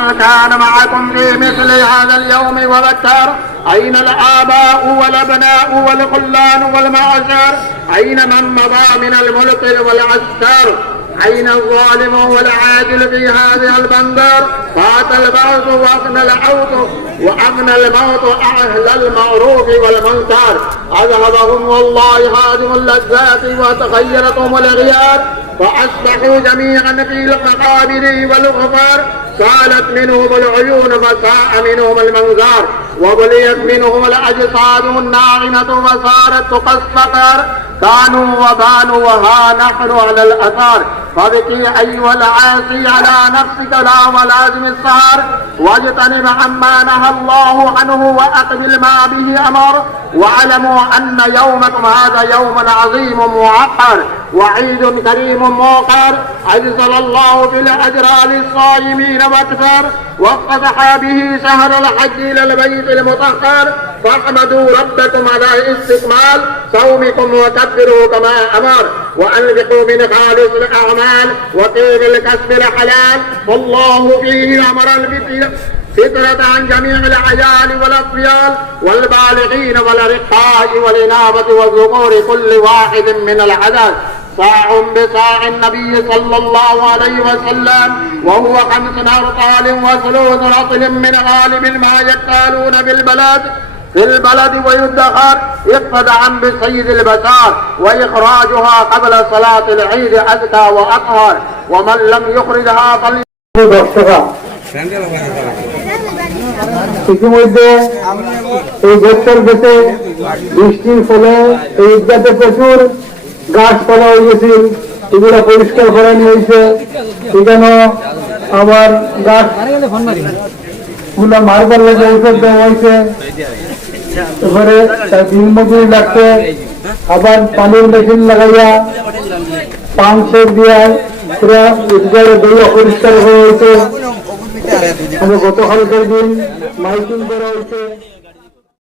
من كان معكم في مثل هذا اليوم وذكر أين الآباء والأبناء والخلان والمعاشر؟ أين من مضى من الملك والعسكر؟ أين الظالم والعادل في هذه البندر؟ فات البعث وأغنى العوت وأغنى الموت أهل المعروف والمنكر. أذهبهم والله هادم اللذات وتغيرتهم الأغيار. فأصبحوا جميعا في المقابر والغفار سالت منهم العيون فساء منهم المنظر وبليت منهم الأجساد الناعمة وصارت تقصقر كانوا وبانوا وها نحن على الأثار. فبكي أيها العاصي على نفسك لا ولازم السهر واجتنب عما نهى الله عنه وأقبل ما به أمر واعلموا أن يومكم هذا يوم عظيم معقر وعيد كريم موقر أجزل الله بالأجر للصائمين وأكثر وافتتح به شهر الحج إلى البيت المطهر. فاحمدوا ربكم على استكمال صومكم وكبروا كما أمر. وأنفقوا من خالص الأعمال وطيب الكسب الحلال والله فيه أمر فترة عن جميع العيال والأطفال والبالغين والرقاء والإنابة والذكور كل واحد من العدد. صاع بصاع النبي صلى الله عليه وسلم وهو خمس أرطال وثلث رطل من غالب ما يقالون بالبلد في البلد ويدخر اقتدعا بسيد البشر وإخراجها قبل صلاة العيد أزكى وأطهر ومن لم يخرجها فلي দর্শকা ইতিমধ্যে এই বছর দেশে বৃষ্টির ফলে এই ঈদগাতে প্রচুর গাছপালা হয়ে গেছে এগুলো পরিষ্কার করে নিয়েছে এখানে আবার গাছ গুলো মারবার লাগে ঔষধ দেওয়া হয়েছে এবারে তার দিন মজুরি লাগছে আবার পানির মেশিন লাগাইয়া পাঁচশো দিয়া পুরা ঈদগাহের দই অপরিষ্কার হয়ে হয়েছে গতকালকের দিন মাইকিং করা হয়েছে।